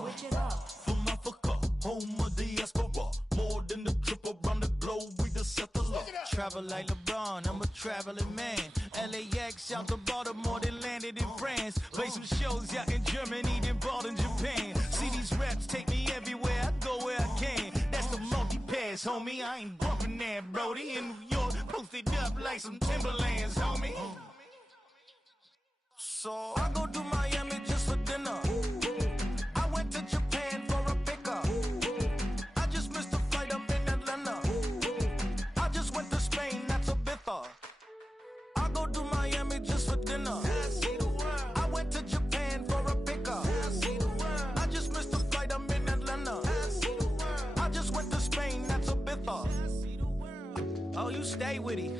Switch it up. From Africa, home of the diaspora. More than the trip around the globe, we the settler. Travel like LeBron, I'm a traveling man. LAX out to Baltimore, then landed in France. Play some shows out in Germany, then bought in Japan. See these reps take me everywhere, I go where I can. That's the multi-pass, homie. I ain't bumping that, Brody. In New York, posted up like some Timberlands, homie. So I go to Miami just for dinner. I went to Japan for a pickup. I just missed a flight up in Atlanta. I just went to Spain, that's a bither. I go to Miami just for dinner. I went to Japan for a pickup. I just missed a flight up in Atlanta. I just went to Spain, that's a bither. Oh, you stay with it.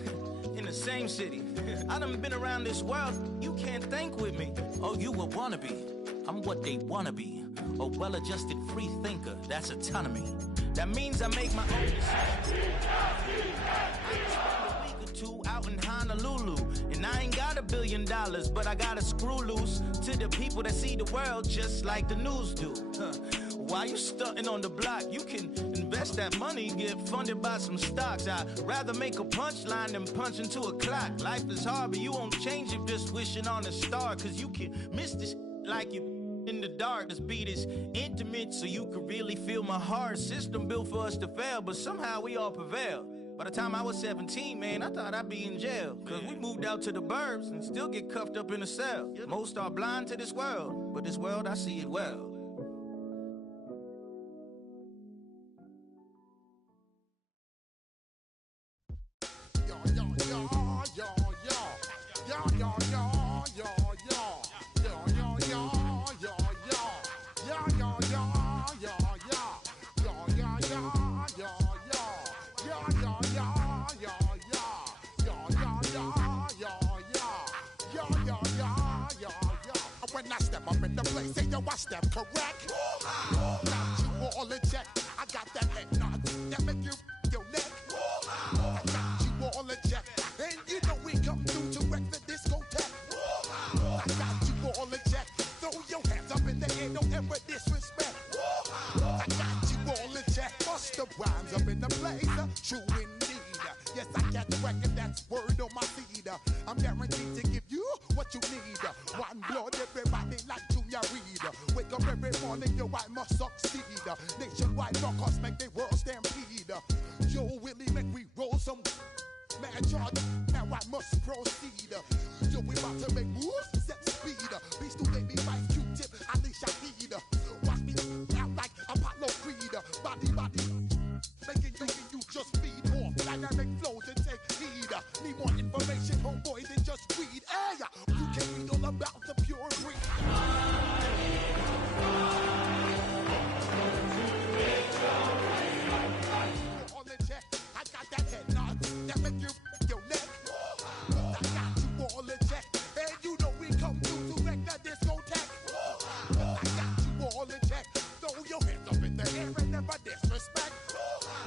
In the same city. I done been around this world, you can't think with me. Oh, you a wannabe, I'm what they wanna be. A well-adjusted free thinker, that's autonomy. That means I make my own decisions. A week or two out in Honolulu, and I ain't got $1 billion, but I got a screw loose to the people that see the world just like the news do. While you stunting on the block, you can invest that money, get funded by some stocks. I'd rather make a punchline than punch into a clock. Life is hard, but you won't change it just wishing on a star. Cause you can miss this like you in the dark. This beat is intimate, so you can really feel my heart. System built for us to fail, but somehow we all prevail. By the time I was 17, man, I thought I'd be in jail. Cause we moved out to the burbs and still get cuffed up in a cell. Most are blind to this world, but this world, I see it well. When I step up in the place, say yo, I step correct. Got you all in check. I got that head nod that make you your neck. I got you all in check, and you know we come through to wreck the discotheque. I got you all in check. Throw your hands up in the air, don't ever disrespect. I got you all in check. Bust the rhymes up in the place, true indeed. Yes, I got the record, that's word on my feed. I'm guaranteed to give you what you need. One blood, everybody like Junior Reed. Wake up every morning, yo, I must succeed. Nationwide rockers make the world stampede. Yo, Willie, make we roll some mad charge. Now I must proceed. Yo, we about to make moves, set speed. Beast to baby, Vice Q-tip, Alicia Heed. Watch me out like Apollo Creed. Body, making you just feed off dynamic flows and take heed. Need more information, homeboy, than just weed. Hey, you can read all about the pure breed. On the check, I got that head nod that make you your neck. I got you all in check, and you know we come through to wreck the discotheque. I got you all in check. Throw your hands up in the air and never disrespect.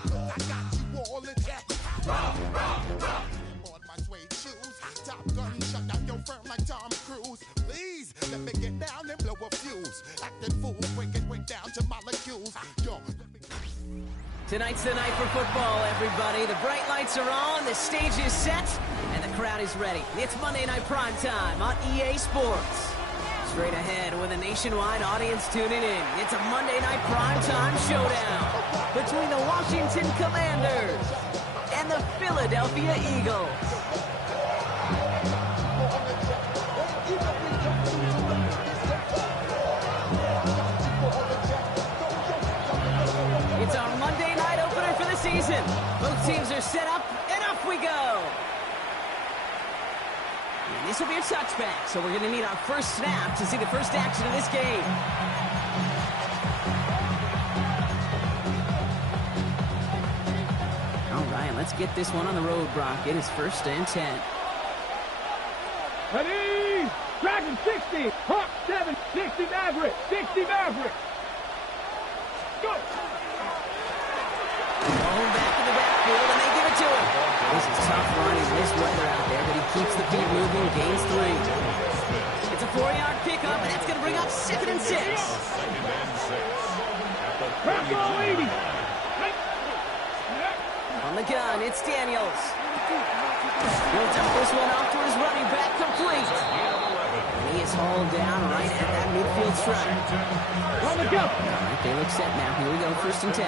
I got you all in check. On my suede shoes, Top Gun shut down your firm like Tom Cruise. Please let me get down and blow a fuse. Acting fool, breaking way down to molecules. Yo. Tonight's the night for football, everybody. The bright lights are on, the stage is set, and the crowd is ready. It's Monday Night Prime Time on EA Sports. Straight ahead with a nationwide audience tuning in. It's a Monday Night Prime Time showdown between the Washington Commanders and the Philadelphia Eagles. It's our Monday night opener for the season. Both teams are set up, and off we go. And this will be a touchback, so we're going to need our first snap to see the first action of this game. All right, let's get this one on the road, Brock. It is 1st and 10. Ready? Dragon 60, Hawk 7, 60 Maverick, 60 Maverick. Go! Going back in the backfield, and they give it to him. This is tough running this weather out there, but he keeps the feet moving, gains 3. It's a 4-yard pickup, and that's going to bring up 2nd and 6. the gun, it's Daniels. He'll dump this one off to his running back, complete. And he is hauled down right at that midfield stripe. On the go. All right, they look set now. Here we go, 1st and 10.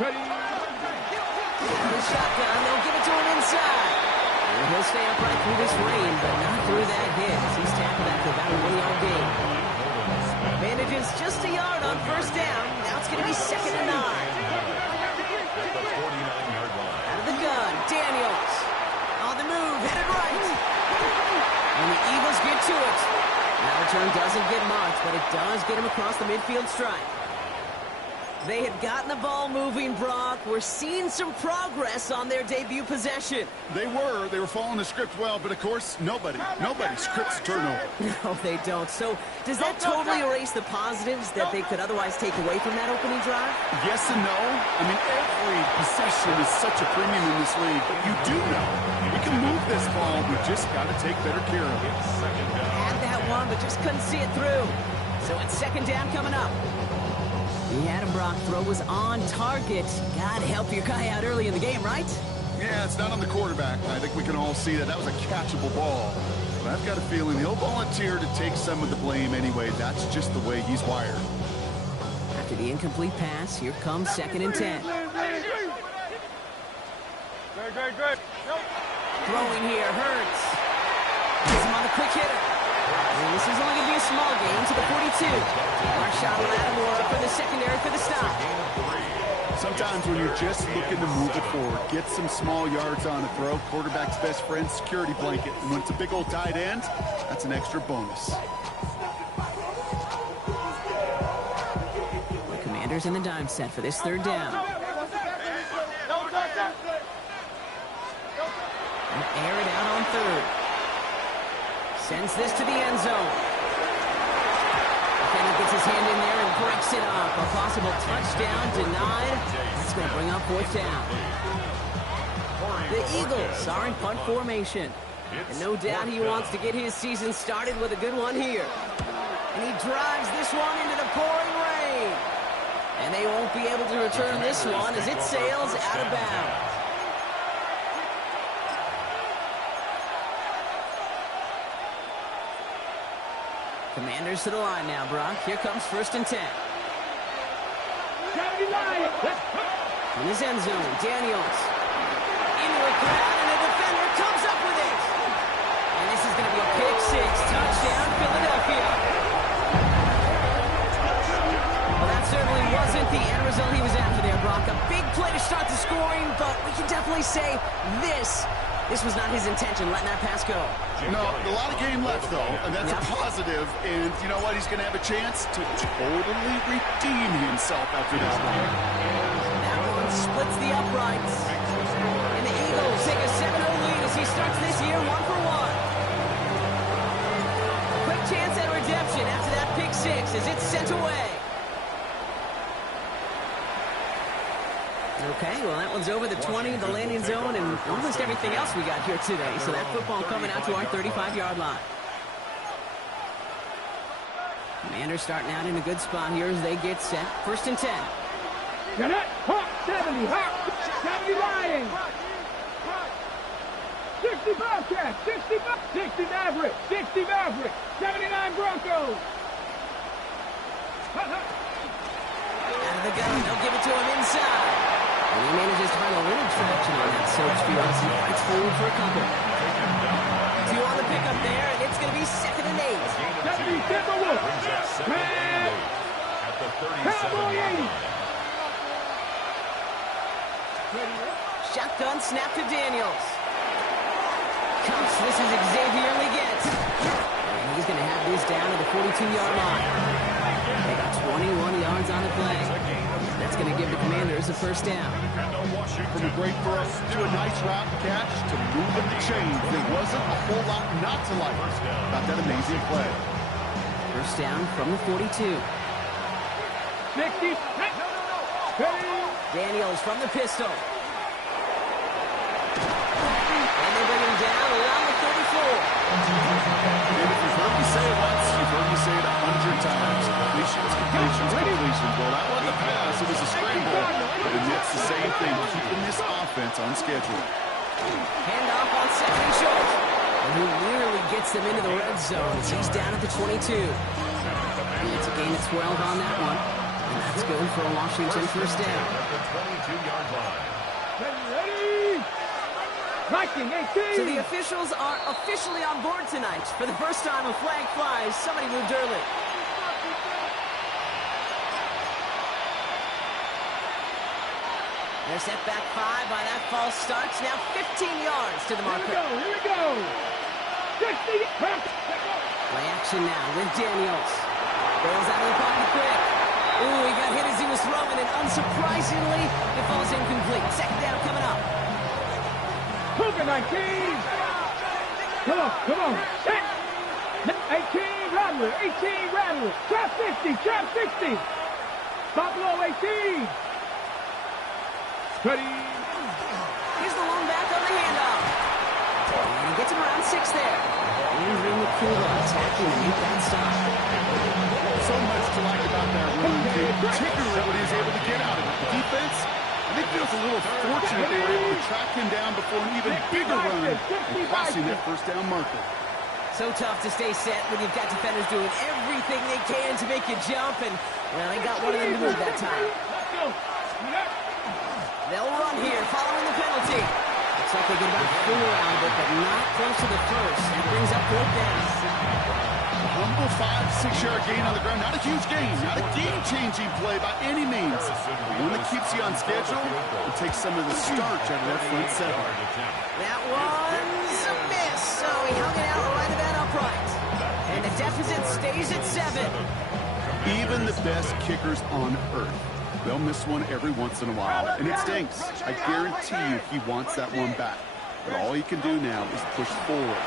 Ready. The shotgun, they'll give it to him inside. And he'll stay upright through this rain, but not through that hit. He's tackled after about a 1-yard gain. Manages just a yard on 1st down. Now it's going to be 2nd and 9. Out of the gun, Daniels. On the move, headed right. And the Eagles get to it. That return doesn't get much, but it does get him across the midfield stripe. They had gotten the ball moving, Brock. We're seeing some progress on their debut possession. They were following the script well, but of course, nobody scripts turnover. No, they don't. So does that totally erase the positives that they could otherwise take away from that opening drive? Yes and no. I mean, every possession is such a premium in this league, but you do know we can move this ball. We just got to take better care of it. Had that one, but just couldn't see it through. So it's 2nd down coming up. He had him, Brock. Throw was on target. God help your guy out early in the game, right? Yeah, it's not on the quarterback. I think we can all see that was a catchable ball. But I've got a feeling he'll volunteer to take some of the blame anyway. That's just the way he's wired. After the incomplete pass, here comes 2nd and 10. Good. Throwing here, Hurts. Gets him on the quick hitter. And this is only going to be a small gain to the 42. Marshawn Lattimore up for the secondary for the stop. Sometimes when you're just looking to move it forward, get some small yards on a throw, quarterback's best friend, security blanket. And when it's a big old tight end, that's an extra bonus. The Commanders in the dime set for this 3rd down. And air it out on 3rd. Sends this to the end zone. Defender gets his hand in there and breaks it up. A possible touchdown denied. That's going to bring up 4th down. The Eagles are in punt formation. And no doubt he wants to get his season started with a good one here. And he drives this one into the pouring rain. And they won't be able to return this one as it sails out of bounds. Commanders to the line now, Brock. Here comes 1st and 10. In his end zone, Daniels. Into a crowd, and the defender comes up with it. And this is going to be a pick 6. Touchdown, Philadelphia. Well, that certainly wasn't the end result he was after there, Brock. A big play to start the scoring, but we can definitely say this was not his intention, letting that pass go. No, a lot of game left, though, and that's a positive. And you know what? He's going to have a chance to totally redeem himself after this one. That one splits the uprights. And the Eagles take a 7-0 lead as he starts this year 1 for 1. Quick chance at redemption after that pick 6 as it's sent away. Okay, well, that one's over the 20, the landing zone, and almost everything else we got here today. So that football coming out to our 35-yard line. Commanders starting out in a good spot here as they get set. 1st and 10. Got it. Hawk 70. Hawk 70 Lions. 60 Bobcats. 60 Mavericks. 60 Mavericks. 79 Broncos. Out of the gun, they'll give it to him inside. And he manages to find a little traction on that search field as he fights forward for a couple. 2 on the pickup there, and it's going to be 2nd and 8. 70 Timberwolves. Cowboy 80. Shotgun snap to Daniels. Comes, this is Xavier Leggett. And he's going to have this down to the 42-yard line. They got 21 yards on the play. That's going to give the Commanders a 1st down. From a great throw to a nice route catch to moving the chains. There wasn't a whole lot not to like about that amazing play. 1st down from the 42. 60. Daniels from the pistol. And they bring him down around the 34. And if you've heard me say it once, you've heard me say it 100 times. Completions. Well, that wasn't a pass. It was a scramble. admits the same thing, keeping this offense on schedule. Handoff on second and short. And he nearly gets them into the red zone as he's down at the 22. It's a gain of 12 on that one. And that's good for a Washington first down. Ready? Viking 18. So the officials are officially on board tonight. For the first time, a flag flies. Somebody moved early. They're set back 5 by that false start. Now 15 yards to the marker. Here we go. 60. Play action now with Daniels. Bails out of the pocket quick. Ooh, he got hit as he was throwing, and unsurprisingly, it falls incomplete. Second down coming up. Cougar 19. Come on. 18, Rattler. 18, Rattler. Trap 50. Buffalo 18. Ready. Here's the long back on the handoff. And he gets him around 6 there. Andrew McCullough attacking to make that stop. So much to like about that run, particularly when he was able to get out of it. The defense, I think feels a little fortunate they were able to track him down before an even bigger run and crossing that first down marker. So tough to stay set when you've got defenders doing everything they can to make you jump, and, well, they got one of them to move that time. They'll run here following the penalty. Looks like they get about 4 out of it, but not close to the first. That brings up 4th down. A humble 5-6-yard gain on the ground. Not a huge gain, not a game-changing play by any means. But one that keeps you on schedule and takes some of the starch out of that front seven. That one's a miss, so he hung it out right at that upright. And the deficit stays at 7. Even the best kickers on earth, they'll miss one every once in a while, and it stinks. I guarantee you he wants that one back. But all he can do now is push forward.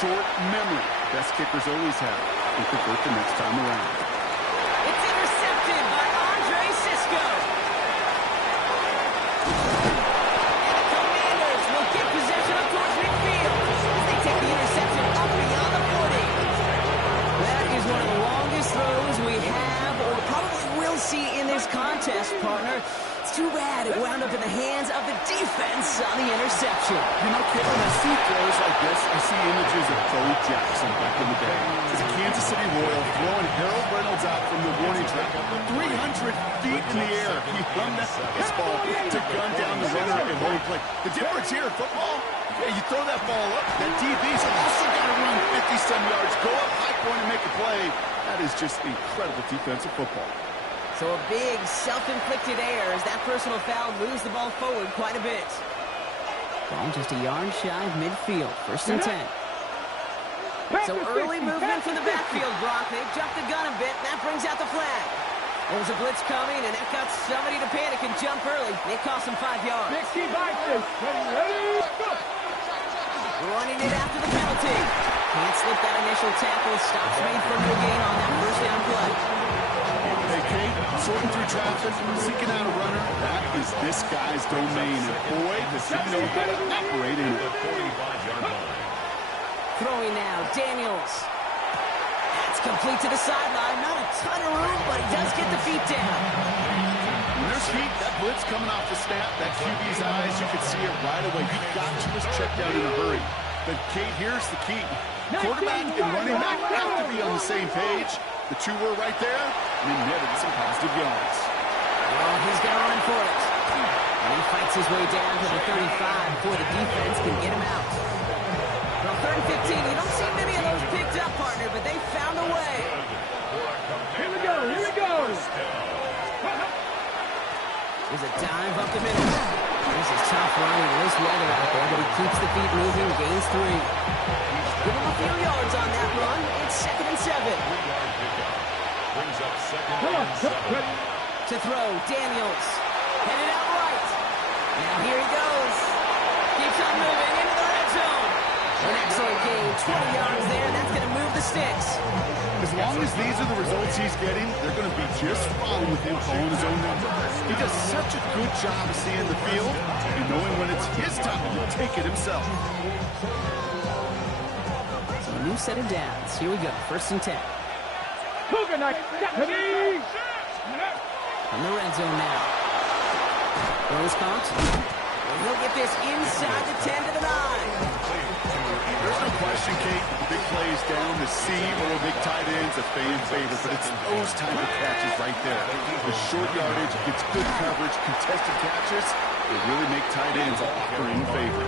Short memory, best kickers always have, and convert the next time around. It's intercepted by Andre Sisco. And the Commanders will get possession up towards midfield as they take the interception up beyond the 40. That is one of the longest throws we have or probably will see in this contest, partner. It's too bad it wound up in the hands of the defense on the interception. You know, Kevin, when I see throws like this, I see images of Bo Jackson back in the day. As a Kansas City Royal throwing Harold Reynolds out from the warning track. 300 feet in the air, he hung that baseball to gun down the runner and hold play. The difference here in football, yeah, you throw that ball up, that DB's also got to run 50-some yards, go up high point and make a play. That is just incredible defensive football. So a big self-inflicted error as that personal foul moves the ball forward quite a bit. Ball just a yard shy of midfield. 1st and 10. So early movement from the backfield, Brock. They jumped the gun a bit, and that brings out the flag. There's a blitz coming, and that got somebody to panic and jump early. It cost them 5 yards. Running it after the penalty. Can't slip that initial tackle. Stops made for no gain on that first down play. Hey, Kate, sorting through traffic, seeking out a runner, that is this guy's domain. And boy, does he know how to operate in it. Throwing now, Daniels. That's complete to the sideline. Not a ton of room, but he does get the feet down. When there's heat, that blitz coming off the snap, that QB's eyes, you can see it right away. He got to his check down in a hurry. But, Kate, here's the key. Quarterback and running back have to be on the same page. The two were right there, and he netted some positive yards. Well, he's going to run for it. And he fights his way down to the 35 before the defense can get him out. Well, 3rd and 15, you don't see many of those picked up, partner, but they found a way. Here we go. There's a dive up the middle. This is tough running in this weather out there, but he keeps the feet moving, gains 3. Give him a few yards on that run. It's 2nd and 7. Brings up 2nd and 7. To throw, Daniels. Headed out right. Now here he goes. Keeps on moving into the red zone. An excellent gain. 20 yards there. That's going to move the sticks. As long as these are the results he's getting, they're going to be just fine with him calling his own number. He does such a good job of seeing the field and knowing when it's his time to take it himself. So a new set of downs. Here we go. 1st and 10. Cougar night. From the red zone now. Throws caught. And he'll get this inside the 10 to the 9. There's no question, Kate, the big plays down the seam or big tight ends, a fan favorite, but it's those type of catches right there. The short yardage gets good coverage, contested catches, they really make tight ends a locker in favor.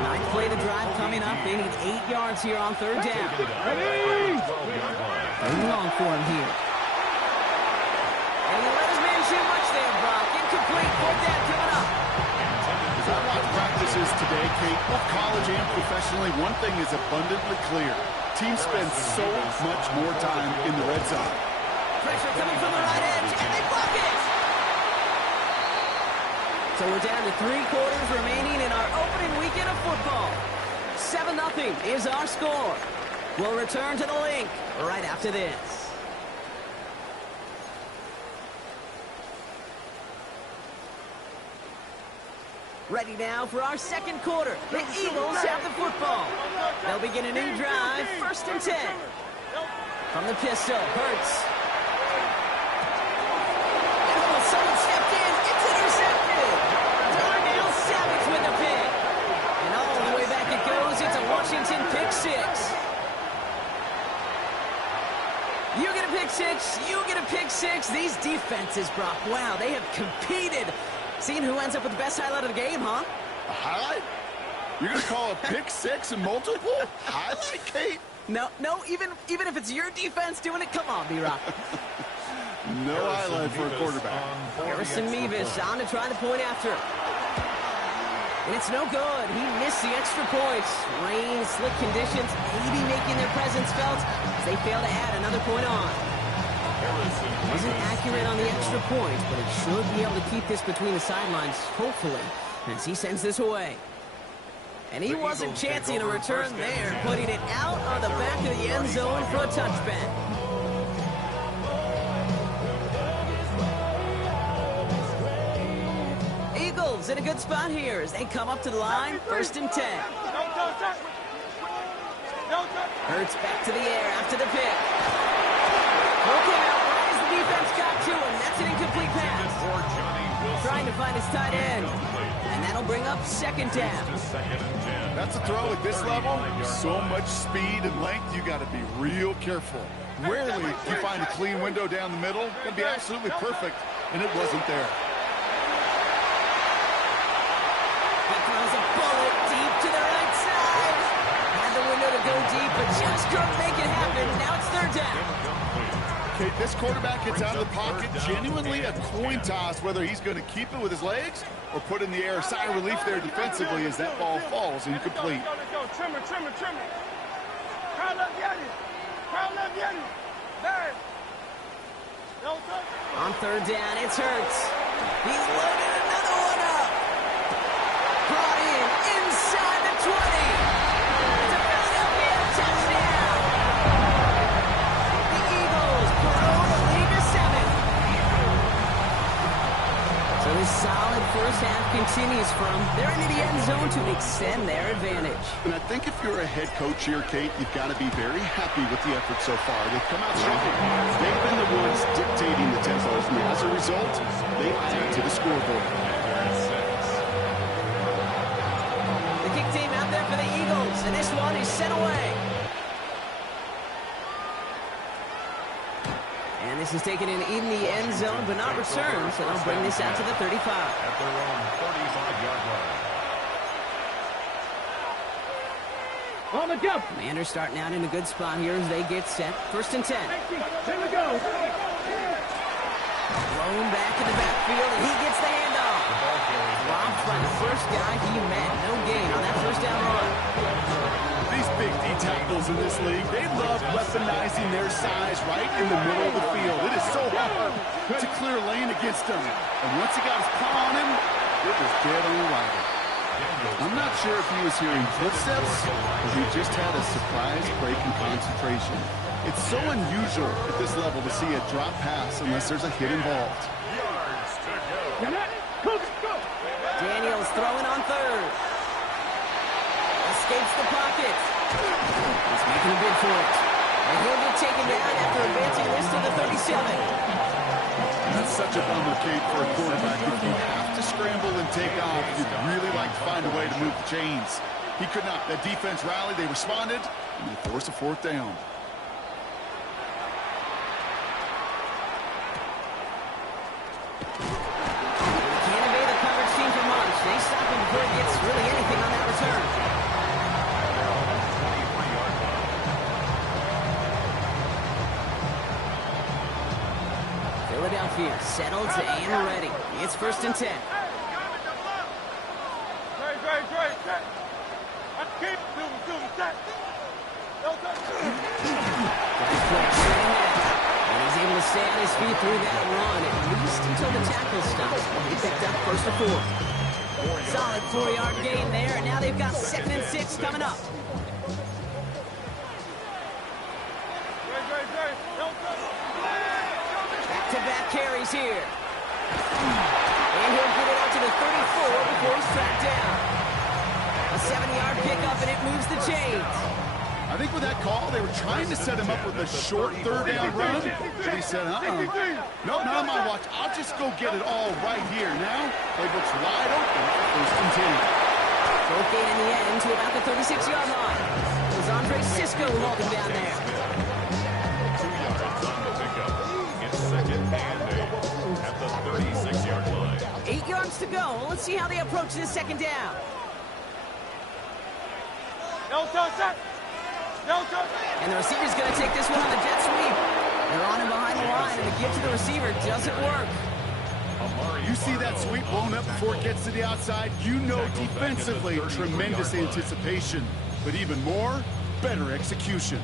Ninth play of the drive coming up. They need 8 yards here on third down. Going long for him here. And he let his man shoot much there, Brock. Incomplete. Fourth down coming up. As I watch practices today, Kate, both college and professionally, one thing is abundantly clear. Teams spend so much more time in the red zone. Pressure coming from the right edge, and they block it! So we're down to 3 quarters remaining in our opening weekend of football. 7-0 is our score. We'll return to the link right after this. Ready now for our second quarter. The Eagles have the football. They'll begin a new drive, 1st and 10. From the pistol, Hurts. Oh, someone stepped in. It's intercepted. Darnell Savage with the pick. And all the way back it goes. It's a Washington pick 6. You get a pick 6. You get a pick 6. These defenses, Brock, wow, they have competed. Seeing who ends up with the best highlight of the game, huh? A highlight? You're going to call a pick 6 and multiple? Highlight, Kate? No, even if it's your defense doing it, come on, B-Rock. No highlight for a quarterback. Harrison Mevis on to try the point after. And it's no good. He missed the extra points. Rain, slick conditions, maybe making their presence felt as they fail to add another point on. Wasn't accurate on the extra point, but it should be able to keep this between the sidelines, hopefully, as he sends this away. And he wasn't chancing a return there, putting it out on the back of the end zone for a touchback. Eagles in a good spot here as they come up to the line, 1st and 10. Hurts back to the air after the pick. Okay, as the defense got to him, that's an incomplete pass. Trying to find his tight end. And that'll bring up 2nd down. That's a throw at this level. So much speed and length, you got to be real careful. Rarely do you find a clean window down the middle. It'd be absolutely perfect, and it wasn't there. He throws a bullet deep to the right side. Had the window to go deep, but just couldn't make it happen. Now it's 3rd down. Okay, this quarterback gets out of the pocket, genuinely a coin toss, whether he's going to keep it with his legs or put in the air. Sigh of relief there defensively as that ball falls incomplete. Trimmer. Crowd up, get it. There. On 3rd down, it's Hurts. He's loaded another one up. Brought in inside the 20. It's a Philadelphia touchdown. The Eagles grow the lead to 7. So this solid first half continues from they're into the end zone to extend their advantage. And I think if you're a head coach here, Kate, you've got to be very happy with the effort so far. They've come out strong. They've been the ones dictating the tempos, and as a result, they add to the scoreboard. The kick team out there for the Eagles, and this one is sent away. And this is taken in the end zone, but not returned, so they'll bring this out to the 35. At their own 35-yard line. On the go. Commanders starting out in a good spot here as they get set. 1st and 10. Here we go. Thrown back in the backfield, and he gets the handoff. Dropped by the first guy he met. No gain on that 1st down run. These big D tackles in this league, they love weaponizing their size right in the middle of the field. It is so hard to clear lane against them. And once he got his paw on him, it was dead on arrival. I'm not sure if he was hearing footsteps or he just had a surprise break in concentration. It's so unusual at this level to see a drop pass unless there's a hit involved. Daniels throwing on 3rd. Escapes the pocket. He's making a bid for it. And he'll get taken down after advancing this to the 37. such a bummer, Kate, for a quarterback. If you have to scramble and take off, you'd really like to find a way to move the chains. He could not. That defense rallied, they responded, and they forced a fourth down. Can't evade the coverage team for much. They stop him before he gets really anything on that return. Philadelphia settled and ready. It's 1st and 10. And he's able to stay on his feet through that run, at least until the tackle stops. He picked up 1st and 4. Solid 4-yard gain there, and now they've got 2nd and 6 coming up. Back-to-back carries here. And he'll get it out to the 34 before he's tracked down. A 7-yard pickup, and it moves the chains. I think with that call, they were trying to set him up with a short 3rd down run. But he said, no, not on my watch. I'll just go get it all right here. Now, playbook's wide open for 1st and 10. Both gain in the end to about the 36-yard line. It was Andre Cisco holding down there. 2 yards on the pickup. It's 2nd and 8 at the 36-yard line. 8 yards to go. Let's see how they approach this 2nd down. And the receiver's going to take this one on the jet sweep. They're on him behind the line, and the give to the receiver doesn't work. You see that sweep blown up before it gets to the outside, you know defensively tremendous anticipation, but even more, better execution.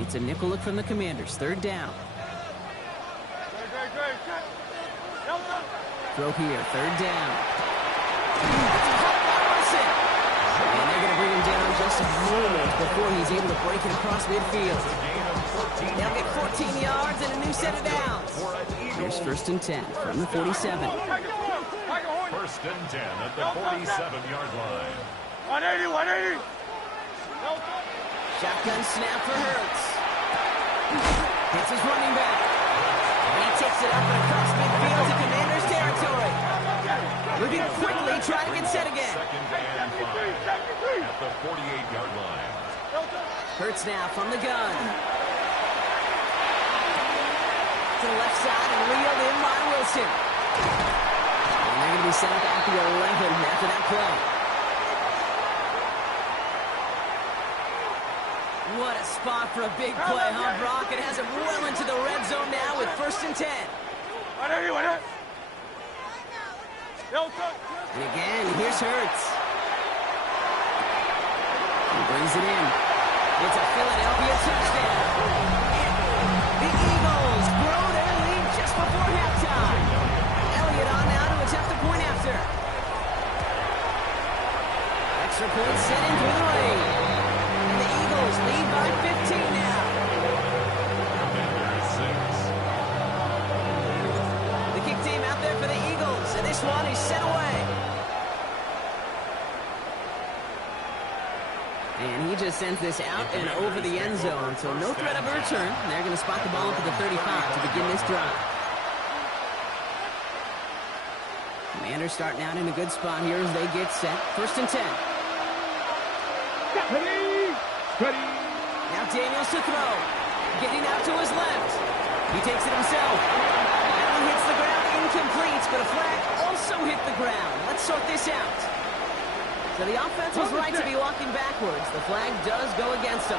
It's a nickel look from the Commanders. 3rd down. Throw here. 3rd down. And they're going to bring him down just a moment before he's able to break it across midfield. They'll get 14 yards and a new set of downs. Here's 1st and 10 from the 47. 1st and 10 at the 47-yard line. 180. Shotgun snap for Hurts. Hits his running back. And he takes it up and across midfield to Commanders territory. Looking quickly, trying to get set again. 2nd and 5 at the 48-yard line. Hurts now from the gun. To the left side and reeled in by Wilson. And they're going to be set up at the 11 after that play. What a spot for a big play, huh, Brock? It has him well into the red zone now with 1st and 10. And again, here's Hurts. He brings it in. It's a Philadelphia touchdown. The Eagles grow their lead just before halftime. Elliott on now to attempt the point after. Extra point sent in through the rain. And the Eagles lead by 15 now. The kick team out there for the Eagles, and this one is sent away. And he just sends this out and over the end zone, so no threat of a return. They're going to spot the ball to the 35 to begin this drive. Commanders starting out in a good spot here as they get set. 1st and 10. Ready. Now Daniels to throw. Getting out to his left. He takes it himself. That one hits the ground, incomplete, but a flag also hit the ground. Let's sort this out. So the offense was right to be walking backwards. The flag does go against them.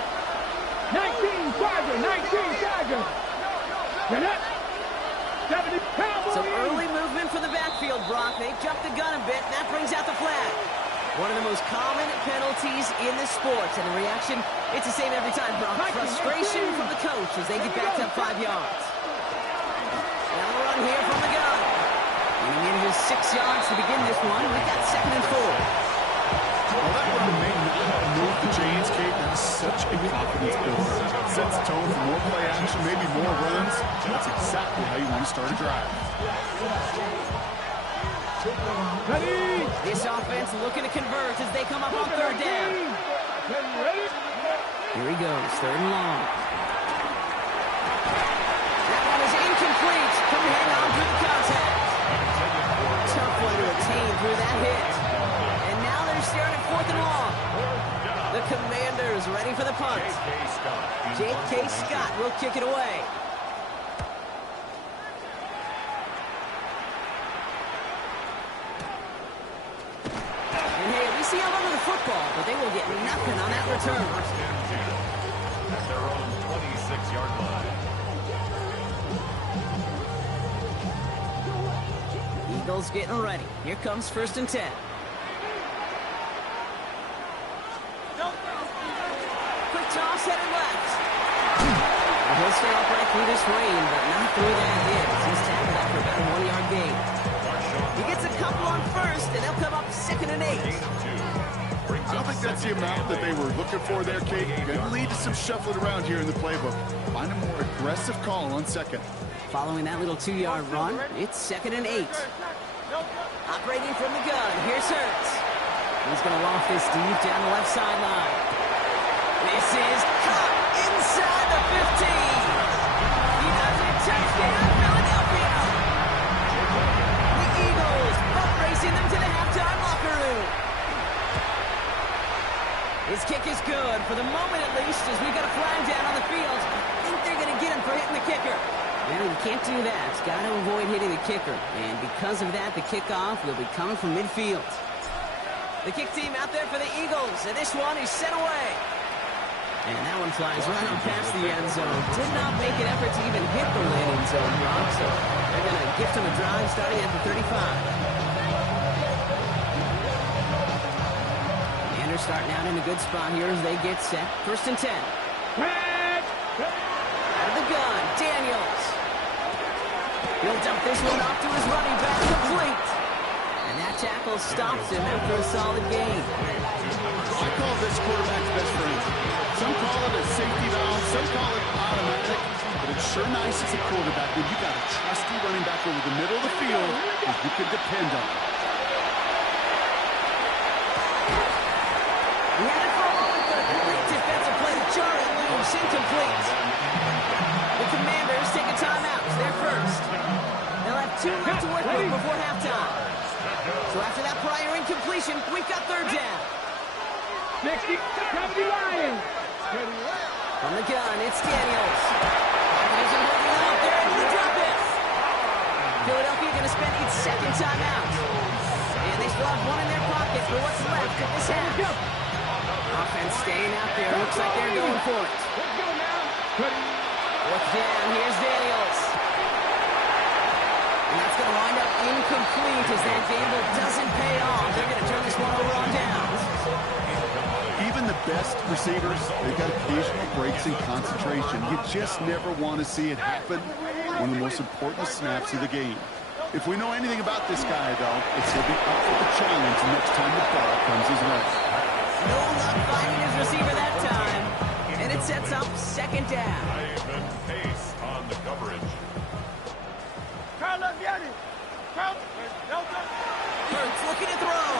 19 Tiger. Get up. 70 Cowboys. Some early movement for the backfield, Brock. They jumped the gun a bit, and that brings out the flag. One of the most common penalties in the sports, and the reaction, it's the same every time, Brock. Frustration from the coach as they get backed up 5 yards. Now the run here from the gun. And he needed just 6 yards to begin this one. We've got 2nd and 4. Well, that run may not have moved the chains, Kate. That's such a confidence builder. Sets the tone for more play action, maybe more runs. That's exactly how you want to start a drive. Ready. This offense looking to convert as they come up on 3rd down. Ready. Here he goes, 3rd and long. That one is incomplete. ready for the punt. J.K. Scott will kick it away. And hey, we see him under the football, but they will get nothing on that return. At their own 26-yard line. Eagles getting ready. Here comes 1st and 10. Quick toss headed left. He'll stay upright through this rain, but not through that hit. He's tackled after about a 1-yard gain. He gets a couple on 1st, and they'll come up 2nd and 8. I don't think that's the amount that they were looking for there, Kate. Going to lead to some shuffling around here in the playbook. Find a more aggressive call on 2nd. Following that little 2-yard run, it's 2nd and 8. Operating from the gun, here's Hurts. He's going to loft this deep down the left sideline. This is caught inside the 15. He does it, touchdown, Philadelphia. The Eagles boat racing them to the halftime locker room. His kick is good, for the moment at least, as we got a flag down on the field. I think they're going to get him for hitting the kicker. Well, you can't do that. It's got to avoid hitting the kicker. And because of that, the kickoff will be coming from midfield. The kick team out there for the Eagles, and this one is set away. And that one flies right on past the end zone. Did not make an effort to even hit the landing zone, Rob, so they're going to gift him a drive starting at the 35. Commanders starting out in a good spot here as they get set. 1st and 10. Out of the gun, Daniels. He'll dump this one off to his running back, complete. And that tackle stops him after a solid gain. I call this quarterback's best friend. Some call it a safety valve, some call it automatic, but it's sure nice as a quarterback when you got a trusty running back over the middle of the field that you can depend on. He had it for a moment, but a great defensive play to Charlie Williams, incomplete. The Commanders take a timeout. They're first. They'll have 2 left to work with before halftime. So after that prior incompletion, we've got 3rd down. 60, 70 Lions. From the gun, it's Daniels. There's a holding out there, and he'll drop it. Philadelphia going to spend its 2nd timeout. And they still have 1 in their pocket for what's left of this half. Offense staying out there. Looks like they're going for it. Let's go now. 4th down, here's Daniels. And that's going to wind up incomplete as that gamble doesn't pay off. They're going to turn this one over on downs. Even the best receivers, they've got occasional breaks in concentration. You just never want to see it happen. One of the most important snaps of the game. If we know anything about this guy, though, it's he'll be up for the challenge next time the ball comes his way. No luck finding his receiver that time. And it sets up 2nd down. Ivan Pace on the coverage. Hurts looking to throw.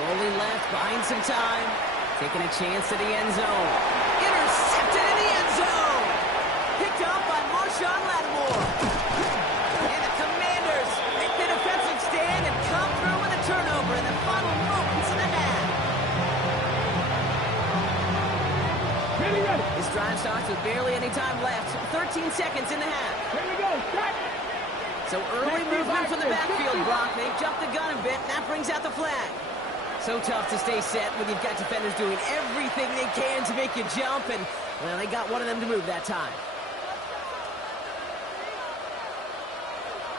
Rolling left, buying some time. Taking a chance to the end zone. Intercepted in the end zone. Picked up by Marshawn Lattimore. And the Commanders make the defensive stand and come through with a turnover in the final moments of the half. Ready. This drive starts with barely any time left. 13 seconds in the half. Here we go. Start. So early movement from the backfield, Brock. They jumped the gun a bit, and that brings out the flag. So tough to stay set when you've got defenders doing everything they can to make you jump, and, well, they got one of them to move that time.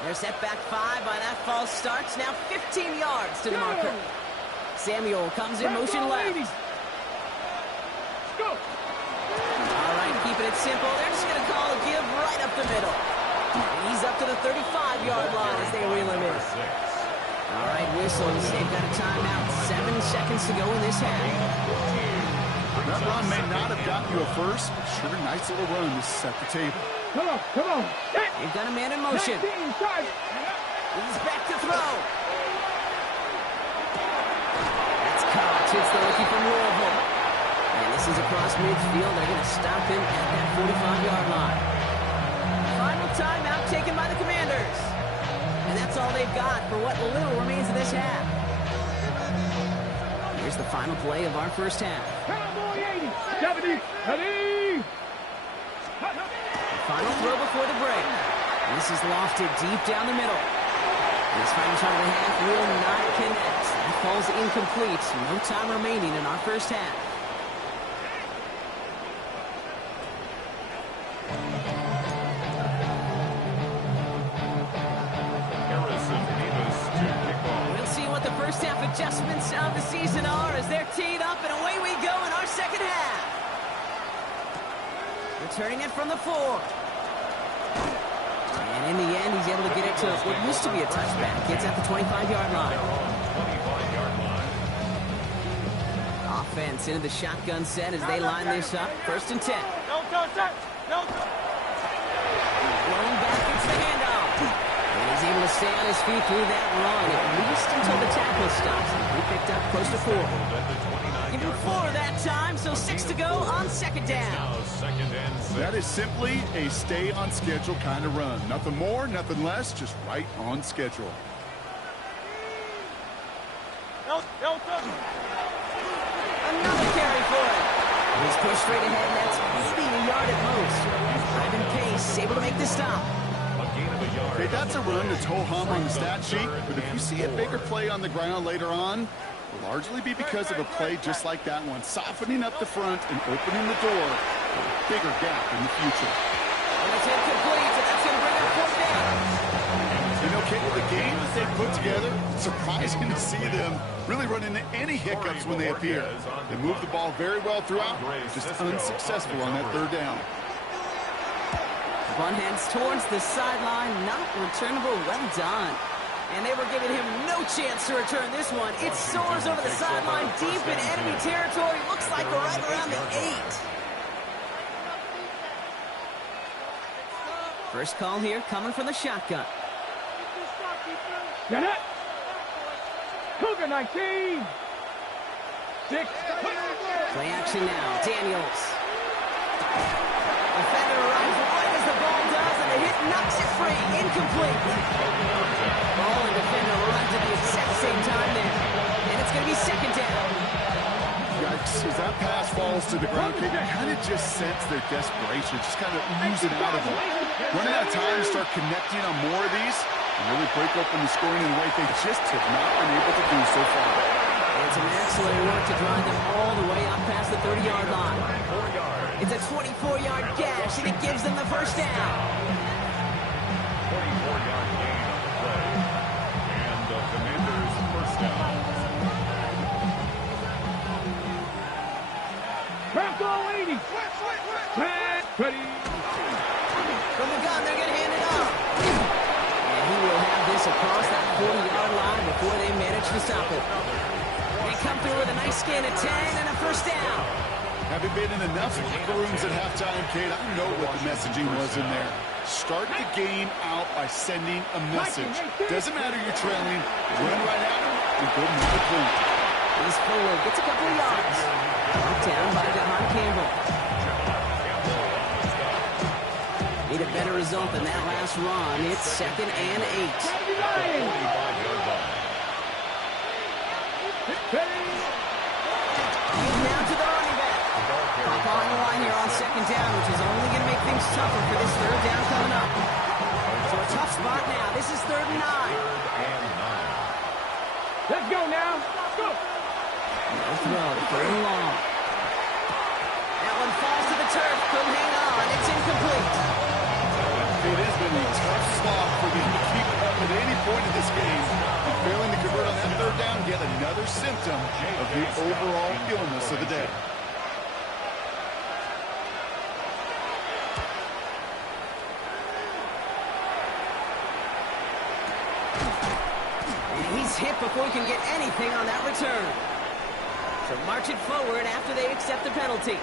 They're set back 5 by that false start. Now 15 yards to the marker. Samuel comes in motion left. Go. All right, keeping it simple. They're just going to call a give right up the middle. He's up to the 35-yard line as they reel him in. All right, whistles. They've got a timeout. 7 seconds to go in this half. That run may not have gotten you a first, but sure nice little run to set the table. Come on. They've got a man in motion. 19, start. He's back to throw. That's caught. Hits the rookie from Louisville. And this is across midfield. They're going to stop him at that 45-yard line. Final timeout taken by the Commanders. And that's all they've got for what little remains of this half. Here's the final play of our first half. Cowboy 80, 70, ready. Final throw before the break. This is lofted deep down the middle. This final shot of the half will not connect. That falls incomplete. No time remaining in our first half. We'll see what the first half adjustments of the season are as they're teed up, and away we go in our second half. Returning it from the 4. And in the end, he's able to get it to what used to be a touchback. Gets at the 25-yard line. Offense into the shotgun set as they line this up. 1st and 10. Rolling back, it's the handoff. And he's able to stay on his feet through that run, at least until the tackle stops. He picked up close to 4. Give him 4 that time, so 6 to go on 2nd down. That is simply a stay on schedule kind of run. Nothing more, nothing less, just right on schedule. Another carry for it. He's pushed straight ahead, and that's maybe a yard at most. Ivan Pace able to make the stop. Okay, that's a run that's ho-hum on the stat sheet, but if you see a bigger play on the ground later on, it will largely be because of a play just like that one, softening up the front and opening the door for a bigger gap in the future. And it's incomplete, and that's going to bring up 4th down. You know, Kate, the game that they put together, it's surprising to see them really run into any hiccups when they appear. They move the ball very well throughout, just unsuccessful on that 3rd down. One heads towards the sideline, not returnable. Well done. And they were giving him no chance to return this one. It soars over the sideline deep in enemy territory. Looks like right around the 8. First call here coming from the shotgun. Get it. Cougar 19. 6. Play action now. Daniels. Defender arrives right as the ball does, and the hit knocks it free. Incomplete. Ball and defender arrived at the exact same time there. And it's going to be 2nd down. Yikes, as that pass falls to the ground, you kind of just sense their desperation, just kind of oozing out of them. Running out of time to start connecting on more of these and really break open the scoring in a way they just have not been able to do so far. It's an excellent work to drive them all the way up past the 30-yard line. It's a 24-yard gash, and it gives them the 1st down. 24-yard gain on the play. And the Commanders' 1st down. Trap goal 80. Ready. From the gun, they're going to hand it off. And he will have this across that 40-yard line before they manage to stop it. They come through with a nice gain of 10 and a 1st down. Having been in enough locker rooms at halftime, Kate, I know what the messaging was in there. Start the game out by sending a message. Doesn't matter you're trailing, run right at them and go move the point. He's forward, gets a couple of yards. Knocked down by Devon Campbell. Need a better result than that last run. It's 2nd and 8. Now to the running back. Caught behind the line here on 2nd down, which is only going to make things tougher for this 3rd down coming up. So a tough spot now. This is 3rd and 9. Let's go now. Go. No throw, 3rd and long. That one falls to the turf. Couldn't hang on. It's incomplete. It has been a tough slog for them to keep up at any point in this game. And failing to convert on that 3rd down, yet another symptom of the overall illness of the day. And he's hit before he can get anything on that return. So march it forward after they accept the penalty.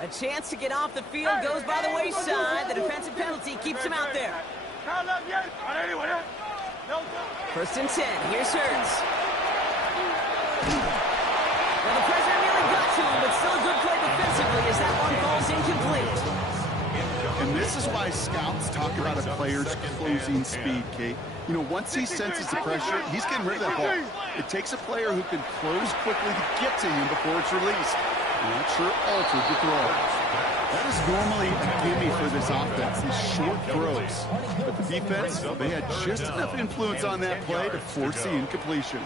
A chance to get off the field goes by the wayside. The defensive penalty keeps him out there. 1st and 10. Here's Hurts. Well, the pressure nearly got to him, but still a good play defensively as that one falls incomplete. And this is why scouts talk about a player's closing speed, Kate. You know, once he senses the pressure, he's getting rid of that ball. It takes a player who can close quickly to get to him before it's released. And that sure altered the throw. That is normally a gimme for this offense, these short throws. But the defense, they had just enough influence on that play to force the incompletion.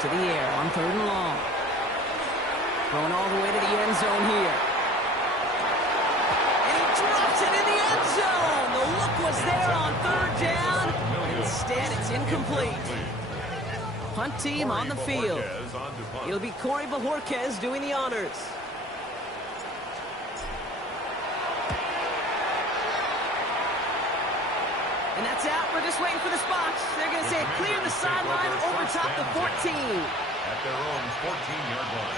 To the air on 3rd and long. Going all the way to the end zone here. And he drops it in the end zone. The look was there on 3rd down. Instead, it's incomplete. Punt team on the field. It'll be Corey Bajorquez doing the honors. And that's out. We're just waiting for the spots. They're going to say clear the sideline over top the 14. At their own 14-yard line.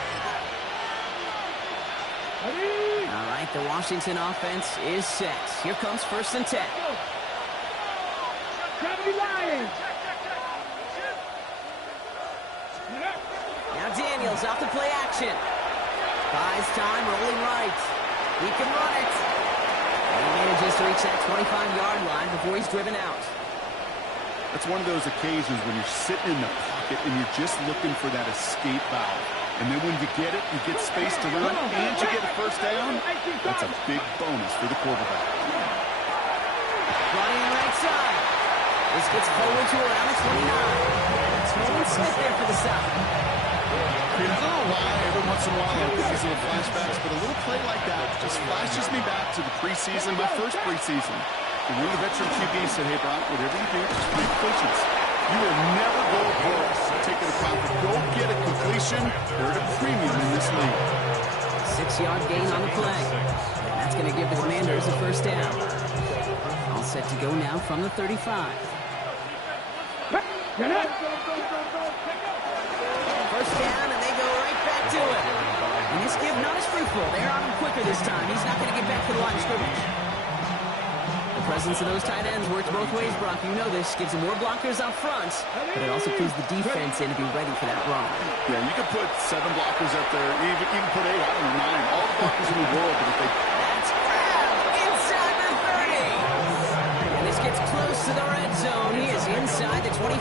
All right, the Washington offense is set. Here comes 1st and 10. Now Daniels off to play action. Buys time, rolling right. He can run it. And he manages to reach that 25-yard line before he's driven out. That's one of those occasions when you're sitting in the pocket and you're just looking for that escape valve. And then when you get it, you get space to run, and you get a 1st down. That's a big bonus for the quarterback. Running right side. This gets forward to around the 29. Tone Smith there for the side. I don't know why every once in a while I get these little flashbacks, but a little play like that just flashes me back to the preseason, my first preseason. And one of the veteran QBs said, hey, Brown, whatever you do, just find patience. You will never go broke taking a profit. Go get a completion. They're at a premium in this league. 6-yard gain on the play. That's going to give the Commanders a 1st down. All set to go now from the 35. First down, and they go right back to it. And this give not as fruitful. They're on him quicker this time. He's not going to get back to the line of scrimmage. The presence of those tight ends works both ways, Brock. You know this. Gives them more blockers up front, but it also clues the defense in to be ready for that run. Yeah, you can put 7 blockers up there, even put 8, I don't know, 9. All the blockers in the world, but if they... That's grabbed inside the 30. And this gets close to the red zone. He is inside the 25.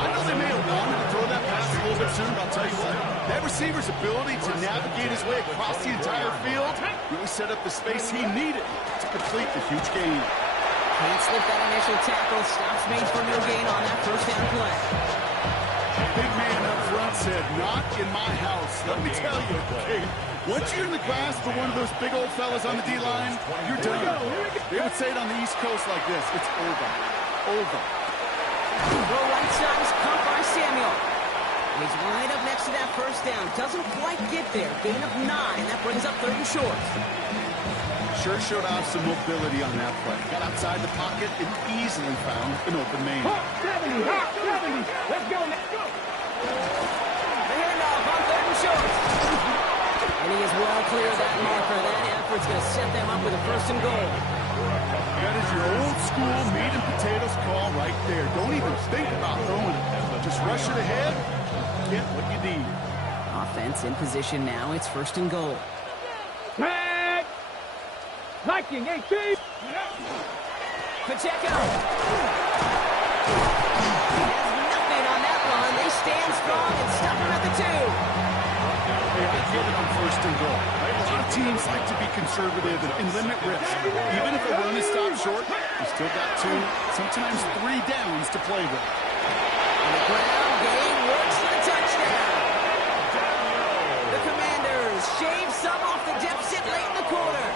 I know they may have wanted to throw that pass a little bit sooner, but I'll tell you what, that receiver's ability to navigate his way across the entire field really set up the space he needed to complete the huge gain. Can't slip that initial tackle. Stops made for no gain on that 1st down play. Big man up front said, not in my house. Let me tell you, okay, once you're in the grasp of one of those big old fellas on the D-line, you're done. They would say it on the East Coast like this, it's over. Over. Throw right side is caught by Samuel. He's right up next to that 1st down. Doesn't quite get there. Gain of 9. That brings up 3rd and short. Sure showed off some mobility on that play. Got outside the pocket and easily found an open man. 70, 70. Let's go, let's go. The handoff on 3rd and short. And he is well clear of that marker. That effort's going to set them up with a 1st and goal. That is your old school meat and potatoes call right there. Don't even think about throwing it. Just rush it ahead. Get what you need. Offense in position now. It's 1st and goal. Tag. Viking 18. Pacheco. Has nothing on that run. They stand strong and stop him at the 2. Hey, I get it on 1st and goal. Right? A lot of teams like to be conservative and limit risk. Even if a run is stopped short, you still got 2, sometimes 3 downs to play with. On the ground, gain works for the touchdown. The Commanders shave some off the deficit late in the quarter.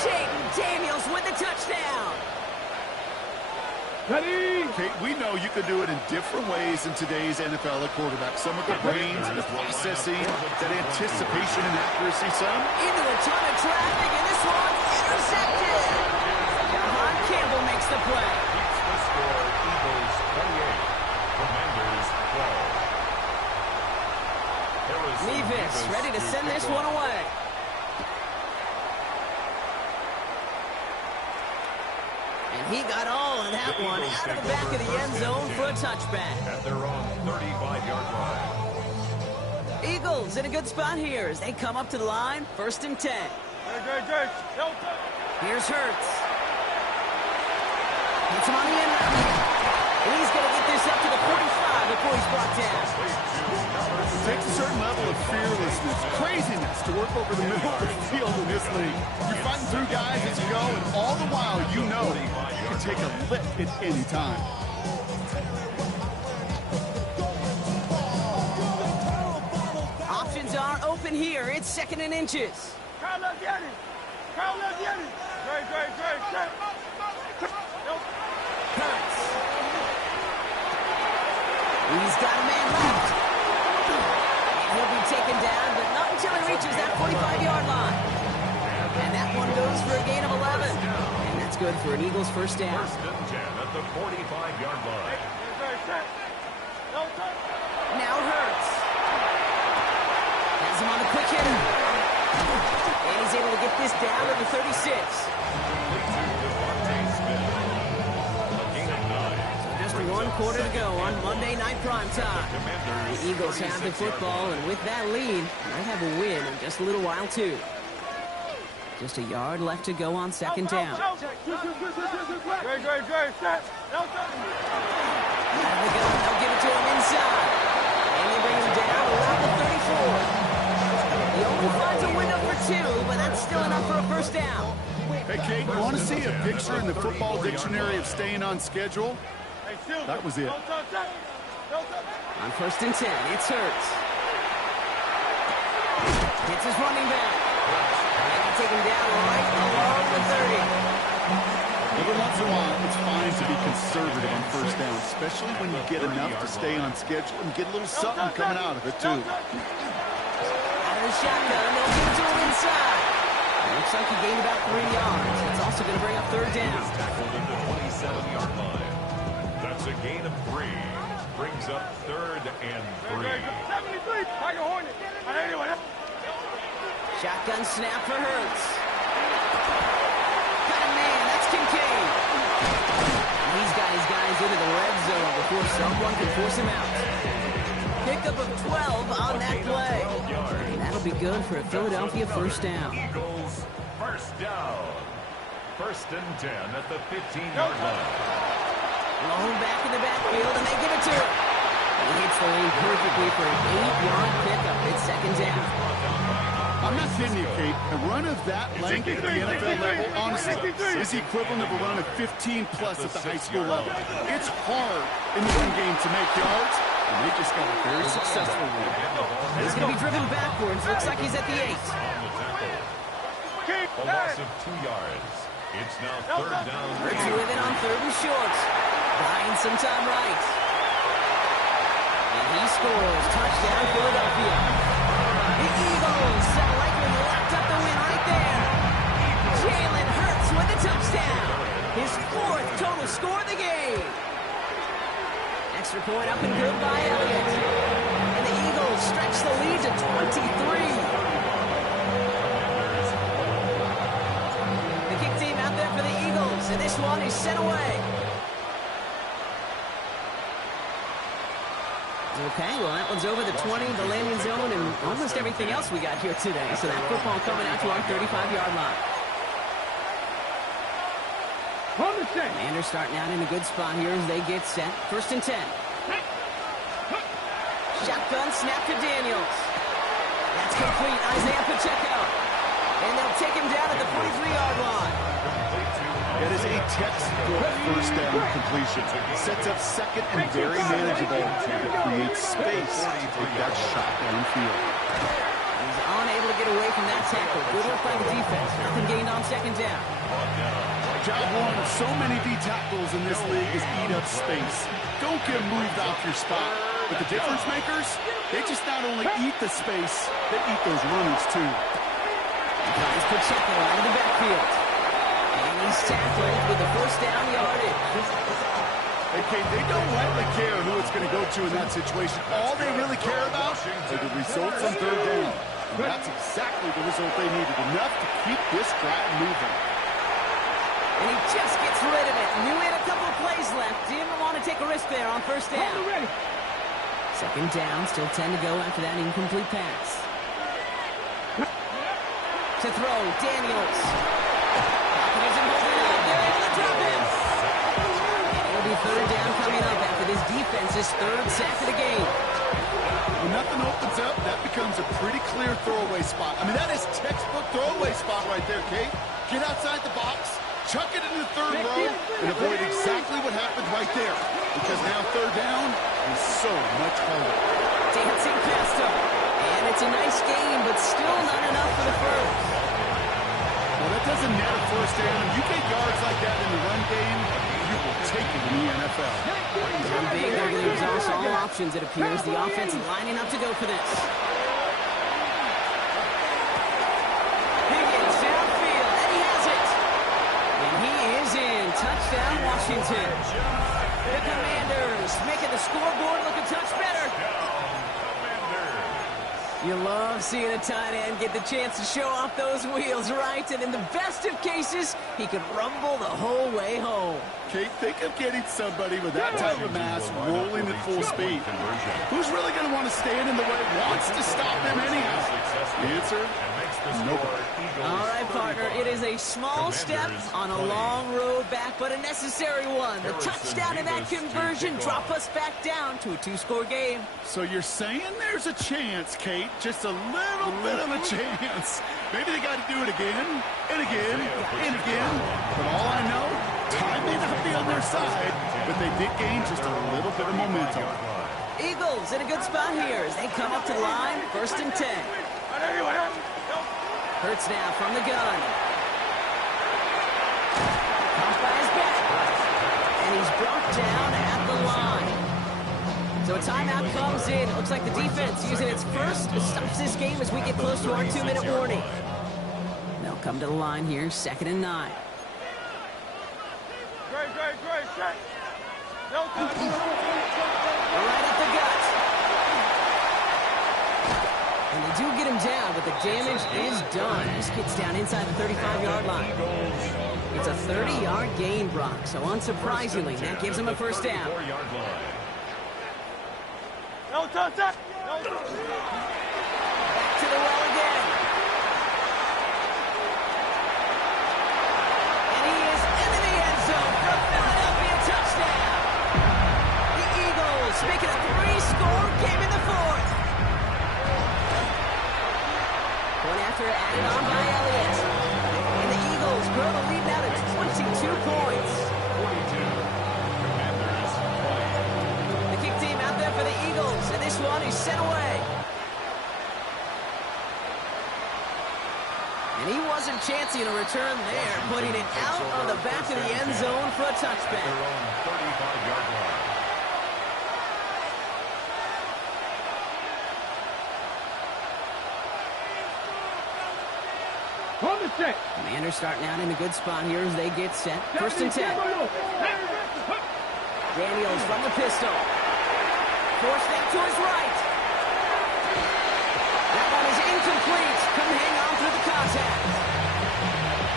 Jaden Daniels with the touchdown. Ready. Kate, we know you can do it in different ways in today's NFL at quarterback. Some of the brains, the processing, that anticipation and accuracy, some. Into a ton of traffic, and this one intercepted. Jahan Campbell makes the play. Keeps the score. Eagles 28. Commanders 12. Nevis ready to send this one away. And he got all of that one out of the back of the end zone for a touchback. At their own 35-yard line. Eagles in a good spot here as they come up to the line. 1st and 10. Here's Hurts. Hits him on the end. And he's going to get this up to the 45 before he's brought down. It takes a certain level of fearlessness, craziness to work over the middle of the field in this league. You're fighting through guys as you go, and all the while you know you can take a lick at any time. Options are open here. It's 2nd and inches. Hurts. He's got a man left. And he'll be taken down, but not until he reaches that 45-yard line. And that one goes for a gain of 11. And that's good for an Eagles 1st down. 1st and 10 at the 45-yard line. Now Hurts. Has him on a quick hitter. And he's able to get this down to the 36. Just 1 quarter to go on Monday Night Primetime. The Eagles have the football, and with that lead, might have a win in just a little while, too. Just a yard left to go on 2nd down. Out of the gun, they'll give it to him inside. And they bring him down around the 34. He only finds a window for 2, but that's still enough for a 1st down. Hey, Kate, you want to see a picture in the football dictionary of staying on schedule? That was it. On 1st and 10, it's Hurts. Hits his running back. And they take him down right along the 30. Every once in a while, it's fine to be conservative on 1st down, especially when you get enough to stay on schedule and get a little something coming out of it, too. Out of the shotgun, they'll give it to him inside. It looks like he gained about 3 yards. It's also going to bring up 3rd down. Tackled at the 27-yard line. That's a gain of 3. Brings up 3rd and 3. Shotgun snap for Hurts. Got a man, that's Kincaid. He's got his guys into the red zone before someone can force him out. Pickup of 12 on that play. And that'll be good for a Philadelphia 1st down. Eagles 1st down. 1st and 10 at the 15-yard line. Lone back in the backfield, and they give it to him. He hits the lane perfectly for an 8-yard pickup. It's 2nd down. I'm not kidding you, Kate. A run of that length at the NFL level, honestly, is the equivalent of a run of 15-plus at the high school level. It's hard in the run game to make yards, and they just got a very successful one. He's going to be driven backwards. Looks like he's at the 8. A loss of 2 yards. It's now 3rd down. Hurts with it on 3rd and short. Buying some time right. And he scores. Touchdown, Philadelphia. The Eagles have likely locked up the win right there. Jalen Hurts with the touchdown. His 4th total score of the game. Extra point up and good by Elliott. And the Eagles stretch the lead to 23. The kick team out there for the Eagles, and this one is sent away. Okay, well, that one's over the 20, the landing zone, and almost everything else we got here today. So that football coming out to our 35-yard line. Commanders starting out in a good spot here as they get set. 1st and 10. Shotgun snap to Daniels. That's complete. Isaiah Pacheco. And they'll take him down at the 43-yard line. That is a textbook 1st down completion. Sets up 2nd and very manageable. It creates space to take that shot downfield. He's unable to get away from that tackle. Good work by the defense. Nothing gained on 2nd down. Job one of so many D tackles in this league is eat up space. Don't get moved off your spot. But the difference makers, they just not only eat the space, they eat those runners too. Here's Pacheco out of the backfield. And he's tackled with the 1st down yardage. Okay, they don't rightly care who it's going to go to in that situation. All they really care about are the results on 3rd down. And that's exactly the result they needed. Enough to keep this drive moving. And he just gets rid of it. Knew he had a couple of plays left. Didn't want to take a risk there on 1st down. Second down, still 10 to go after that incomplete pass. To throw, Daniels. Falcons isn't holding up. They're able to drop him. And it'll be third down coming up after this defense's third sack of the game. When nothing opens up, that becomes a pretty clear throwaway spot. I mean, that is textbook throwaway spot right there, Kate. Get outside the box, chuck it into the third row, and avoid exactly what happened right there. Because now third down is so much harder. Dancing past him. And it's a nice game, but still not enough for the first. Well, that doesn't net a first down. You get yards like that in the run game, you will take it in the NFL. Down big, they're going to exhaust all options, it appears. The offense lining up to go for this. Higgins downfield, and he has it. And he is in. Touchdown, Washington. The Commanders making the scoreboard look a touch better. You love seeing a tight end get the chance to show off those wheels, right? And in the best of cases, he could rumble the whole way home. Kate, think of getting somebody with that type of mass rolling at full speed. Who's really going to want to stand in the way, wants to stop him anyhow? The answer? Nobody. All right, partner, it is a small step on a long road back, but a necessary one. The touchdown and that conversion drop us back down to a two-score game. So you're saying there's a chance, Kate, just a little bit of a chance. Maybe they got to do it again and again and again. But all I know, time may not be on their side, but they did gain just a little bit of momentum. Eagles in a good spot here as they come up to the line, 1st and 10. Hurts now from the gun. Caught by his back. And he's brought down at the line. So a timeout comes in. Looks like the defense using its first stops this game as we get close to our 2-minute warning. They'll come to the line here, 2nd and 9. Right up the gut. And they do get him down, but the damage is done. This gets down inside the 35-yard line. It's a 30-yard gain, Brock. So unsurprisingly, that gives him a first down. Back to the well again. And he is into the end zone for a Philadelphia touchdown. The Eagles making a 3-score game in the 4th. One after added on by Elliott. And the Eagles grow the lead now to 22 points. The kick team out there for the Eagles, and this one is sent away. And he wasn't chancing a return there, putting it out on the back of the end zone for a touchback. Commanders starting out in a good spot here as they get set. 1st and 10. Daniels from the pistol. Forced out to his right. That one is incomplete. Couldn't hang on through the contact.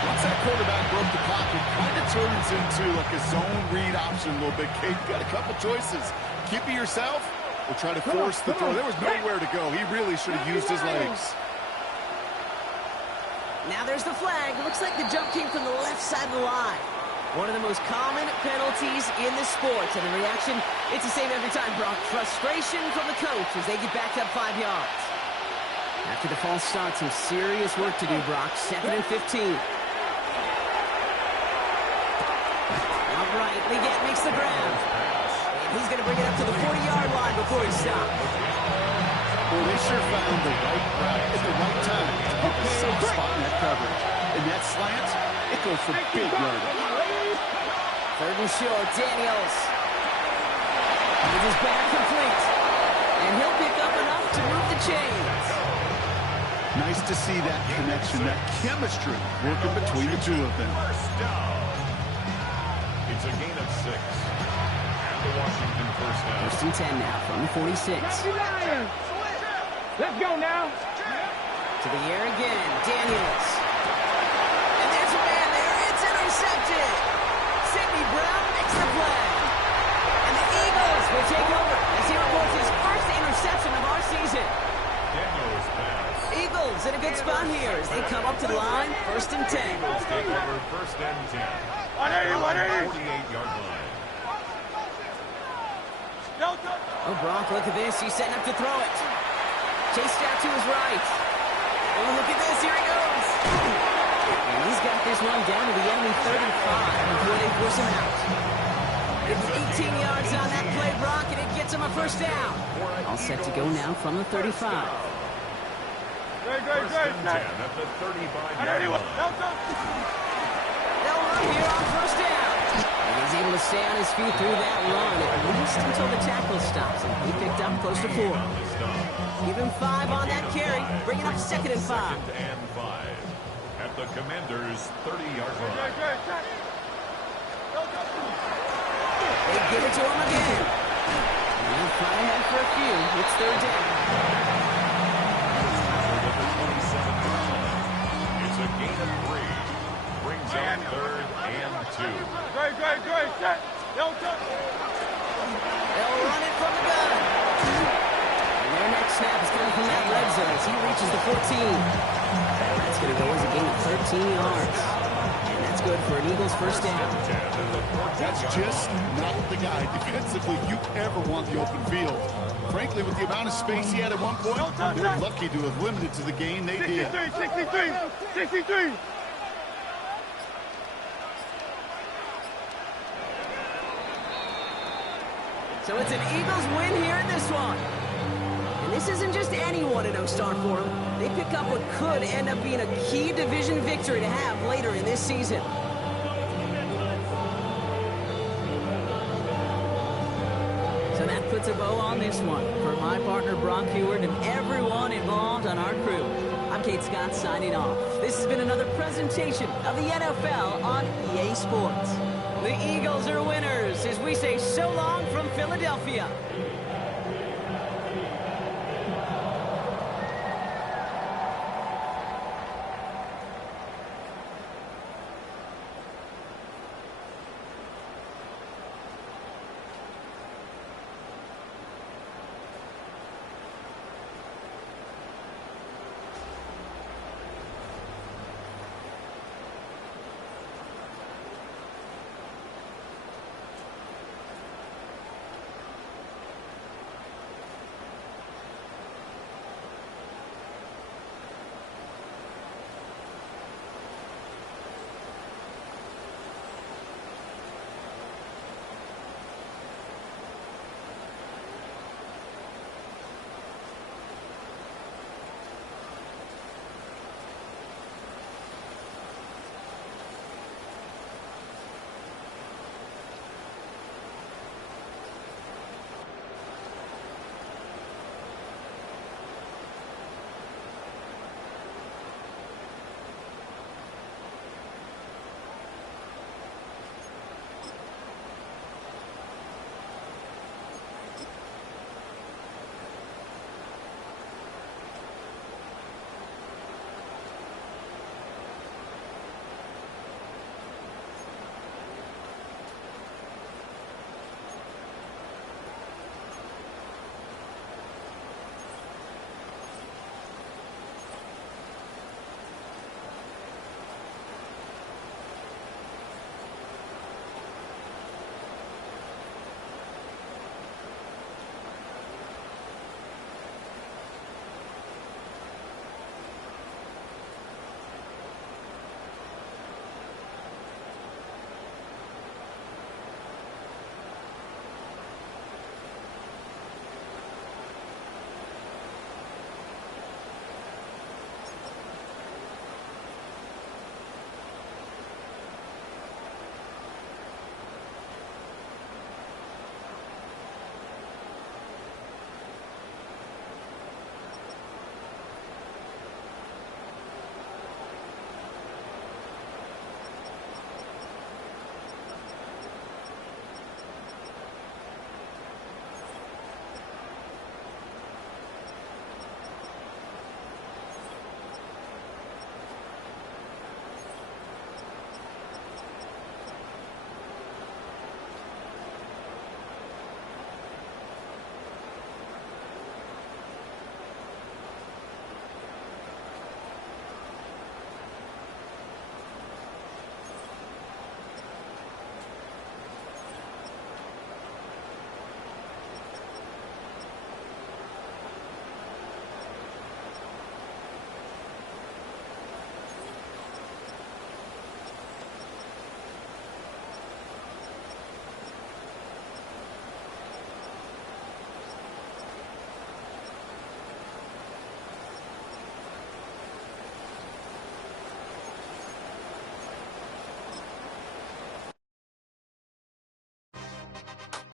Once that quarterback broke the pocket, kind of turns into like a zone read option a little bit. Kate, you got a couple choices. Keep it yourself or try to force the throw. There was nowhere to go. He really should have used his legs. Now there's the flag. Looks like the jump came from the left side of the line. One of the most common penalties in the sport. And the reaction, it's the same every time, Brock. Frustration from the coach as they get backed up 5 yards. After the false start, some serious work to do, Brock. 2nd and 15. Outright, Leggett makes the ground. And he's going to bring it up to the 40-yard line before he stops. Well, they sure found the right route at the right time to get a soft spot in that coverage. And that slant, it goes for big yardage. 3rd and short, Daniels. With his back complete. And he'll pick up enough to move the chains. Nice to see that connection, that chemistry working between the two of them. It's a gain of 6. And the Washington first down. 1st and 10 now from the 46. Let's go now. To the air again, Daniels. And there's a man there. It's intercepted. Sidney Brown makes the play. And the Eagles will take over as he records his first good spot here as they come up to the line, 1st and 10. Eagles take over 1st and 10. 180, 180. 48-yard line. Oh, Brock, look at this. He's setting up to throw it. Chased out to his right. Oh, look at this. Here he goes. And he's got this one down to the enemy 35 before they force him out. Gives him 18 yards on that play, Brock, and it gets him a 1st down. All set to go now from the 35. First and 10 at the 35-yard line. They'll run here on 1st down. And he's able to stay on his feet through that run, at least until the tackle stops him. He picked up close to 4. Give him 5 on that carry, bringing up 2nd and 5. 2nd and 5 at the Commanders' 30-yard line. They give it to him again. And fly ahead for a few. It's 3rd down. It's a gain of 3. Brings up 3rd and 2. They'll run it from the gun. And their next snap is coming from that red zone as he reaches the 14. That's going to go as a gain of 13 yards. And that's good for an Eagles 1st down. That's just not the guy defensively you ever want the open field. Frankly, with the amount of space he had at one point, they're lucky to have limited to the gain they did. 63. So it's an Eagles win here in this one. And this isn't just any 1-0 start for them. They pick up what could end up being a key division victory to have later in this season. So that puts a bow on this one. For my partner Brock Heward and everyone involved on our crew, I'm Kate Scott signing off. This has been another presentation of the NFL on EA Sports. The Eagles are winners as we say so long from Philadelphia.